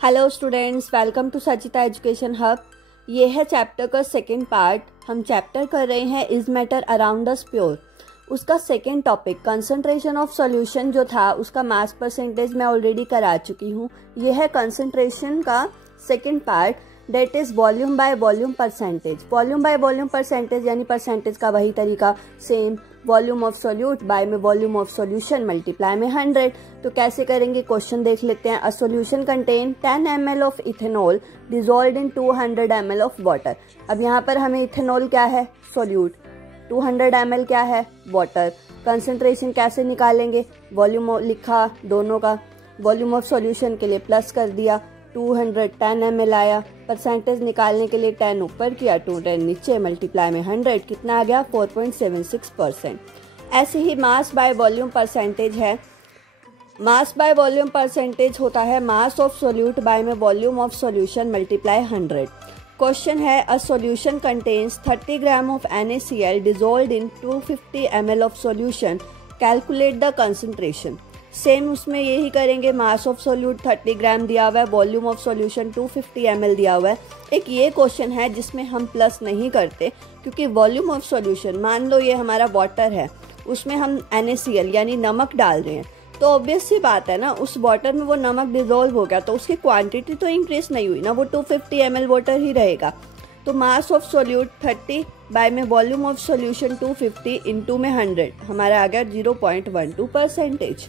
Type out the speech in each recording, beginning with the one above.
Hello students, welcome to Sachita Education Hub. ये है chapter का सेकंड पार्ट। हम चैप्टर कर रहे हैं is matter around us pure. उसका second topic concentration of solution जो था उसका मास परसेंटेज मैं ऑलरेडी करा चुकी हूँ। यह है कंसंट्रेशन का second part, that is volume by volume percentage. Volume by volume percentage यानी परसेंटेज का वही तरीका, same volume of solute by में वॉल्यूम ऑफ सॉल्यूशन मल्टीप्लाई में 100। तो कैसे करेंगे, क्वेश्चन देख लेते हैं। A solution contain 10 ml of ethanol dissolved in 200 ml of water. अब यहाँ पर हमें इथेनॉल क्या है, सॉल्यूट, 200 ml क्या है, वाटर। कंसंट्रेशन कैसे निकालेंगे, वॉल्यूम लिखा दोनों का, वॉल्यूम ऑफ सॉल्यूशन के लिए प्लस कर दिया, 210 ml आया। परसेंटेज निकालने के लिए 10 ऊपर किया, 210 नीचे, मल्टीप्लाई में 100, कितना आ गया 4.76%। ऐसे ही मास बाय वॉल्यूम परसेंटेज है। मास बाय वॉल्यूम परसेंटेज होता है मास ऑफ सॉल्यूट बाय में volume of solution multiply 100। Question है, a solution contains 30 gram of NaCl dissolved in 250 ml of solution, calculate the concentration. Same उसमें यही करेंगे, मास of solute 30 ग्राम दिया हुआ है, वॉल्यूम ऑफ सॉल्यूशन 250 ml दिया हुआ है। एक ये क्वेश्चन है जिसमें हम प्लस नहीं करते, क्योंकि वॉल्यूम ऑफ सॉल्यूशन, मान लो ये हमारा वाटर है, उसमें हम NaCl यानी नमक डाल रहे हैं, तो ऑब्वियस सी बात है ना, उस वाटर में वो नमक डिजोल्व हो गया तो उसकी क्वांटिटी तो इंक्रीज नहीं हुई ना, वो 250 ml वाटर ही रहेगा। तो मास ऑफ सॉल्यूट 30 बाय में वॉल्यूम ऑफ सॉल्यूशन 250 इंटू में 100, हमारा आ गया 0.12%।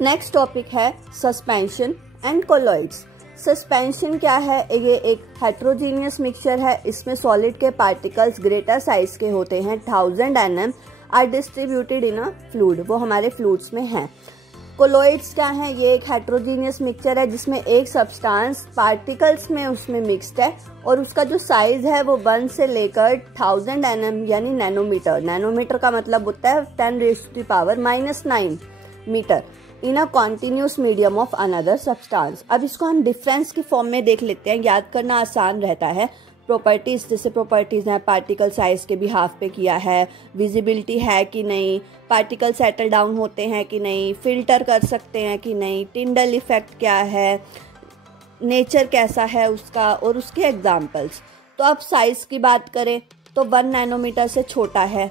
नेक्स्ट टॉपिक है सस्पेंशन एंड कोलॉइड्स। सस्पेंशन क्या है, ये एक हेट्रोजीनियस मिक्सचर है। इसमें सॉलिड के पार्टिकल्स ग्रेटर साइज के होते हैं, 1000 nm are distributed in a fluid, वो हमारे फ्लूइड्स में हैं। कोलॉइड्स क्या है, ये एक हेट्रोजीनियस मिक्सचर है जिसमें एक सब्सटेंस पार्टिकल्स में उसमें मिक्स्ड है और उसका जो साइज है वो 1 से लेकर 1000 nm यानी नैनोमीटर। नैनोमीटर का मतलब होता है 10⁻⁻⁹ metre in a continuous medium of another substance. अब इसको हम डिफरेंस की फॉर्म में देख लेते हैं, याद करना आसान रहता है। प्रॉपर्टीज, जैसे प्रॉपर्टीज हैं, पार्टिकल साइज के बिहाफ पे किया है, विजिबिलिटी है कि नहीं, पार्टिकल सेटल डाउन होते हैं कि नहीं, फिल्टर कर सकते हैं कि नहीं, टिंडल इफेक्ट क्या है, नेचर कैसा है उसका, और उसके एग्जाम्पल्स। तो अब साइज की बात करें तो 1 नैनोमीटर से छोटा है,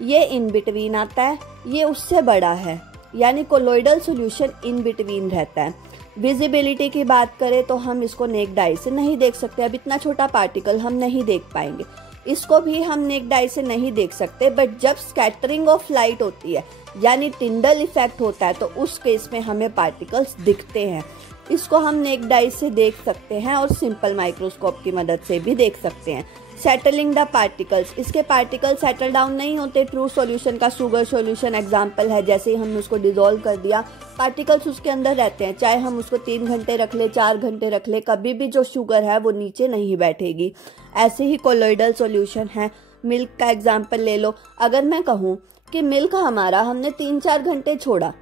ये इन बिटवीन आता है, ये उससे बड़ा है, यानी कोलोइडल सॉल्यूशन इन बिटवीन रहता है। विजिबिलिटी की बात करें तो हम इसको नेक्ड आई से नहीं देख सकते, अब इतना छोटा पार्टिकल हम नहीं देख पाएंगे, इसको भी हम नेक्ड आई से नहीं देख सकते। बट जब स्कैटरिंग ऑफ लाइट होती है यानी टिंडल इफेक्ट होता है तो उस केस में हमें पार्टिकल्स दिखते हैं, इसको हम नेक्ड आई से देख सकते हैं और सिंपल माइक्रोस्कोप की मदद से भी देख सकते हैं। सेटलिंग द पार्टिकल्स, इसके पार्टिकल सेटल डाउन नहीं होते। ट्रू सॉल्यूशन का शुगर सॉल्यूशन एग्जांपल है, जैसे ही हमने उसको डिसॉल्व कर दिया पार्टिकल्स उसके अंदर रहते हैं, चाहे हम उसको 3 घंटे रख ले, 4 घंटे रख ले, कभी भी जो शुगर है वो नीचे नहीं बैठेगी। ऐसे ही कोलोइडल सॉल्यूशन है। मिल्क का एग्जाम्पल ले लो, अगर मैं कहूँ कि मिल्क हमारा हमने 3-4 घंटे छोड़ा,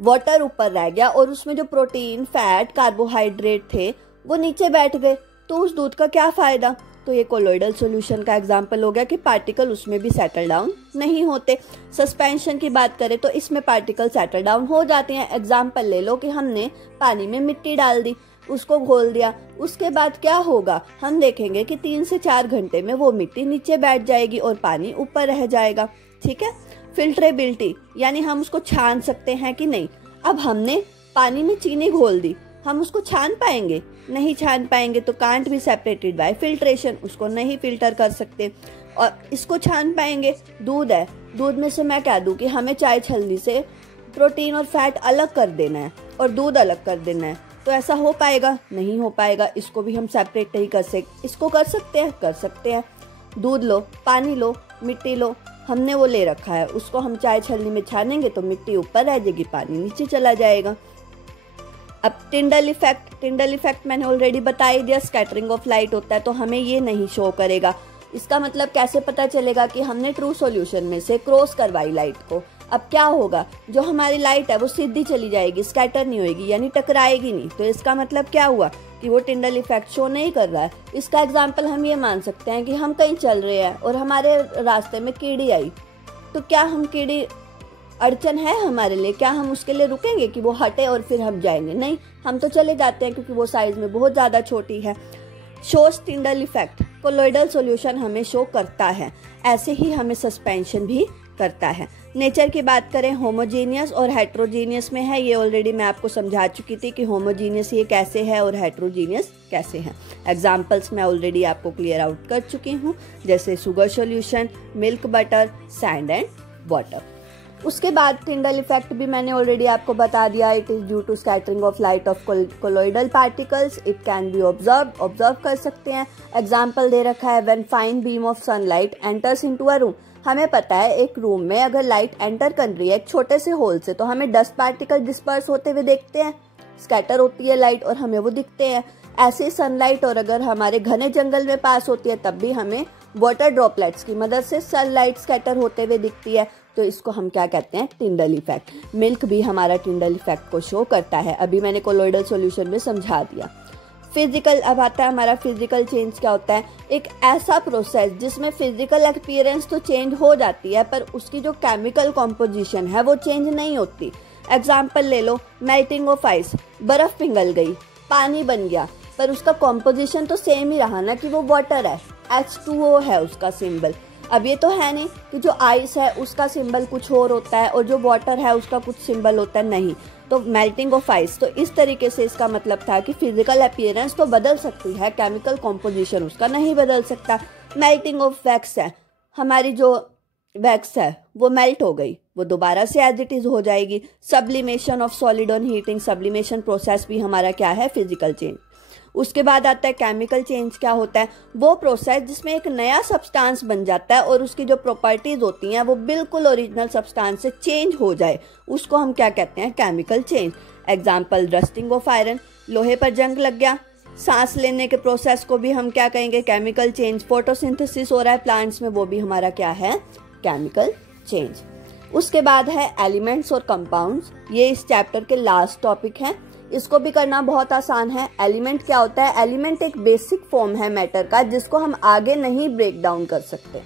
वाटर ऊपर रह गया और उसमें जो प्रोटीन, फैट, कार्बोहाइड्रेट थे वो नीचे बैठ गए, तो उस दूध का क्या फायदा। तो ये कोलोइडल सॉल्यूशन का एग्जाम्पल हो गया कि पार्टिकल उसमें भी सेटल डाउन नहीं होते। सस्पेंशन की बात करें तो इसमें पार्टिकल सेटल डाउन हो जाते हैं। एग्जाम्पल ले लो कि हमने पानी में मिट्टी डाल दी, उसको घोल दिया, उसके बाद क्या होगा, हम देखेंगे कि 3 से 4 घंटे में वो मिट्टी नीचे बैठ जाएगी और पानी ऊपर रह जाएगा। ठीक है। फिल्ट्रेबिलिटी यानी हम उसको छान सकते हैं कि नहीं। अब हमने पानी में चीनी घोल दी, हम उसको छान पाएंगे, नहीं छान पाएंगे, तो can't be separated by filtration, उसको नहीं फिल्टर कर सकते। और इसको छान पाएंगे, दूध है, दूध में से मैं कह दूं कि हमें चाय छलनी से प्रोटीन और फैट अलग कर देना है और दूध अलग कर देना है, तो ऐसा हो पाएगा, नहीं हो पाएगा। इसको भी हम सेपरेट नहीं कर सकते, इसको कर सकते हैं। दूध लो, पानी लो, मिट्टी लो, हमने वो ले रखा है, उसको हम चाय छलनी में छानेंगे तो मिट्टी ऊपर रह जाएगी, पानी नीचे चला जाएगा। अब टिंडल इफेक्ट मैंने ऑलरेडी बता ही दिया, स्कैटरिंग ऑफ लाइट होता है, तो हमें ये नहीं शो करेगा। इसका मतलब कैसे पता चलेगा कि हमने ट्रू सॉल्यूशन में से क्रॉस करवाई लाइट को। अब क्या होगा, जो हमारी लाइट है वो सीधी चली जाएगी, स्कैटर नहीं होगी, यानी टकराएगी नहीं। तो इसका मतलब क्या हुआ कि वो टिंडल इफेक्ट शो नहीं कर रहा है। इसका एग्जाम्पल हम ये मान सकते हैं कि हम कहीं चल रहे हैं और हमारे रास्ते में कीड़ी आई, तो क्या हम कीड़ी अड़चन है हमारे लिए, क्या हम उसके लिए रुकेंगे कि वो हटे और फिर हम जाएंगे? नहीं, हम तो चले जाते हैं क्योंकि वो साइज में बहुत ज़्यादा छोटी है। Shows Tyndall effect, colloidal solution हमें शो करता है, ऐसे ही हमें सस्पेंशन भी करता है। नेचर की बात करें, होमोजीनियस और हेट्रोजीनियस में है। ये ऑलरेडी मैं आपको समझा चुकी थी कि होमोजीनियस ये कैसे है और हेट्रोजीनियस कैसे है। एग्जाम्पल्स मैं ऑलरेडी आपको क्लियर आउट कर चुकी हूँ, जैसे sugar solution, milk butter, sand and water. उसके बाद टिंडल इफेक्ट भी मैंने ऑलरेडी आपको बता दिया। It is due to scattering of light of colloidal particles, it can be observe कर सकते हैं। एग्जाम्पल दे रखा है, when fine beam of sunlight enters into a room. हमें पता है एक रूम में अगर लाइट एंटर कर रही है एक छोटे से होल से, तो हमें डस्ट पार्टिकल डिस्पर्स होते हुए देखते हैं, स्कैटर होती है लाइट और हमें वो दिखते हैं। ऐसे सनलाइट और अगर हमारे घने जंगल में पास होती है तब भी हमें वाटर ड्रॉपलेट्स की मदद से सनलाइट स्कैटर होते हुए दिखती है। तो इसको हम क्या कहते हैं? Tyndall effect. मिल्क भी हमारा टिंडल इफेक्ट को शो करता है, अभी मैंने कोलोइडल सॉल्यूशन में समझा दिया। फिजिकल, अब आता है हमारा फिजिकल चेंज क्या होता है? एक ऐसा प्रोसेस जिसमें फिजिकल अपीयरेंस तो चेंज हो जाती है पर उसकी जो केमिकल कॉम्पोजिशन है वो चेंज नहीं होती। एग्जाम्पल ले लो, मेल्टिंग ऑफ आइस, बर्फ पिघल गई, पानी बन गया, पर उसका कॉम्पोजिशन तो सेम ही रहा ना कि वो वाटर है, H2O है उसका सिंबल। अब ये तो है नहीं कि जो आइस है उसका सिंबल कुछ और होता है और जो वाटर है उसका कुछ सिंबल होता है, नहीं। तो मेल्टिंग ऑफ आइस, तो इस तरीके से इसका मतलब था कि फिजिकल अपीयरेंस तो बदल सकती है, केमिकल कॉम्पोजिशन उसका नहीं बदल सकता। मेल्टिंग ऑफ वैक्स है, हमारी जो वैक्स है वो मेल्ट हो गई, वो दोबारा से एज इट इज हो जाएगी। Sublimation of solid on heating, sublimation process भी हमारा क्या है? Physical change. उसके बाद आता है केमिकल चेंज। क्या होता है? वो प्रोसेस जिसमें एक नया सब्सटेंस बन जाता है और उसकी जो प्रॉपर्टीज होती हैं वो बिल्कुल ओरिजिनल सब्सटेंस से चेंज हो जाए, उसको हम क्या कहते हैं? Chemical change. Example, rusting of iron, लोहे पर जंग लग गया, सांस लेने के प्रोसेस को भी हम क्या कहेंगे? Chemical change. फोटोसिंथेसिस हो रहा है प्लांट्स में, वो भी हमारा क्या है? Chemical change. उसके बाद है एलिमेंट्स और कंपाउंड्स, ये इस चैप्टर के लास्ट टॉपिक है। इसको भी करना बहुत आसान है। एलिमेंट क्या होता है? एलिमेंट एक बेसिक फॉर्म है मैटर का जिसको हम आगे नहीं ब्रेक डाउन कर सकते।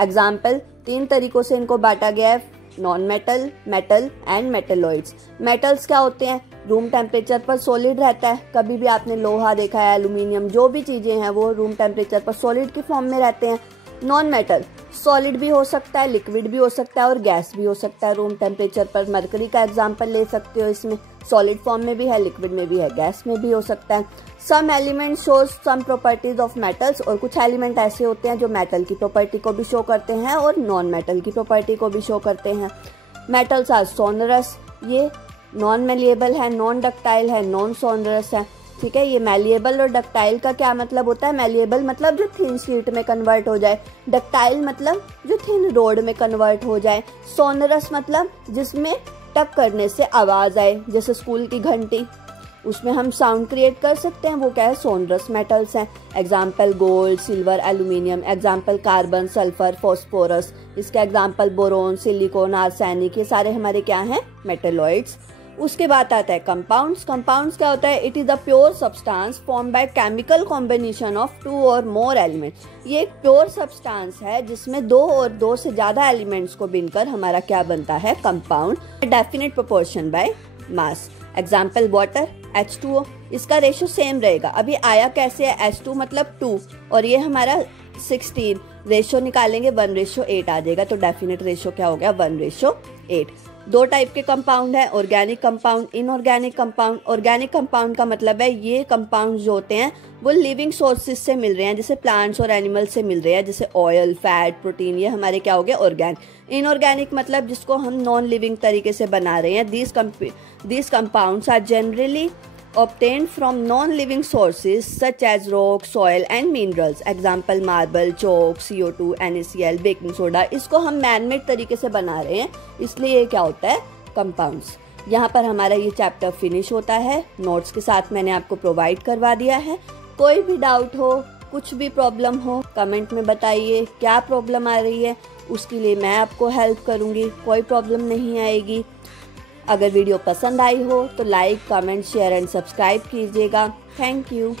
एग्जाम्पल, 3 तरीकों से इनको बांटा गया है, non metal, metal and metalloids. Metals क्या होते हैं? रूम टेम्परेचर पर सॉलिड रहता है। कभी भी आपने लोहा देखा है, एल्यूमिनियम, जो भी चीजें हैं वो रूम टेम्परेचर पर सॉलिड की फॉर्म में रहते हैं। नॉन मेटल, सॉलिड भी हो सकता है, लिक्विड भी हो सकता है और गैस भी हो सकता है रूम टेम्परेचर पर। मरकरी का एग्जांपल ले सकते हो, इसमें सॉलिड फॉर्म में भी है, लिक्विड में भी है, गैस में भी हो सकता है। Some element shows some properties of metals, और कुछ एलिमेंट ऐसे होते हैं जो मेटल की प्रॉपर्टी को भी शो करते हैं और नॉन मेटल की प्रॉपर्टी को भी शो करते हैं। मेटल्स आर सोनरस, ये नॉन मेलिएबल है, नॉन डक्टाइल है, नॉन सोनरस है। ठीक है, ये मेलिएबल और डक्टाइल का क्या मतलब होता है? मेलिएबल मतलब जो थिन शीट में कन्वर्ट हो जाए, डक्टाइल मतलब जो थिन रोड में कन्वर्ट हो जाए, सोनरस मतलब जिसमें टक करने से आवाज आए, जैसे स्कूल की घंटी, उसमें हम साउंड क्रिएट कर सकते हैं, वो क्या है? सोनरस मेटल्स हैं। Example, gold, silver, aluminium. Example, carbon, sulphur, phosphorus. इसका एग्जाम्पल, बोरोन, सिलिकॉन, आर्सेनिक, ये सारे हमारे क्या हैं? मेटेलॉइड्स। उसके बाद आता है कंपाउंड्स। कंपाउंड्स क्या होता है? It is a pure substance form by chemical combination of 2 और मोर एलिमेंट्स। ये एक प्योर सब्सटेंस है जिसमें 2 और 2 से ज्यादा एलिमेंट्स को मिलकर हमारा क्या बनता है? Compound. Definite proportion by mass. Example, water, H2O, इसका रेशो सेम रहेगा। अभी आया कैसे है? H2 मतलब 2 और ये हमारा 16, रेशो निकालेंगे 1:8 आ जाएगा, तो डेफिनेट रेशो क्या हो गया? 1:8। 2 टाइप के कंपाउंड है, organic compound, inorganic compound. Organic compound का मतलब है ये कंपाउंड जो होते हैं वो लिविंग सोर्सेज से मिल रहे हैं, जैसे प्लांट्स और एनिमल से मिल रहे हैं, जैसे ऑयल, फैट, प्रोटीन, ये हमारे क्या हो गए? ऑर्गेनिक। इनऑर्गेनिक मतलब जिसको हम नॉन लिविंग तरीके से बना रहे हैं। These compounds are generally obtained from non-living sources such as rock, soil and minerals. Example, marble, chalk, CO2, NaCl, baking soda. इसको हम man-made तरीके से बना रहे हैं, इसलिए ये क्या होता है? compounds. यहाँ पर हमारा ये चैप्टर फिनिश होता है। नोट्स के साथ मैंने आपको प्रोवाइड करवा दिया है। कोई भी डाउट हो, कुछ भी प्रॉब्लम हो, कमेंट में बताइए क्या प्रॉब्लम आ रही है, उसके लिए मैं आपको हेल्प करूँगी, कोई प्रॉब्लम नहीं आएगी। अगर वीडियो पसंद आई हो तो like, comment, share and subscribe कीजिएगा। Thank you.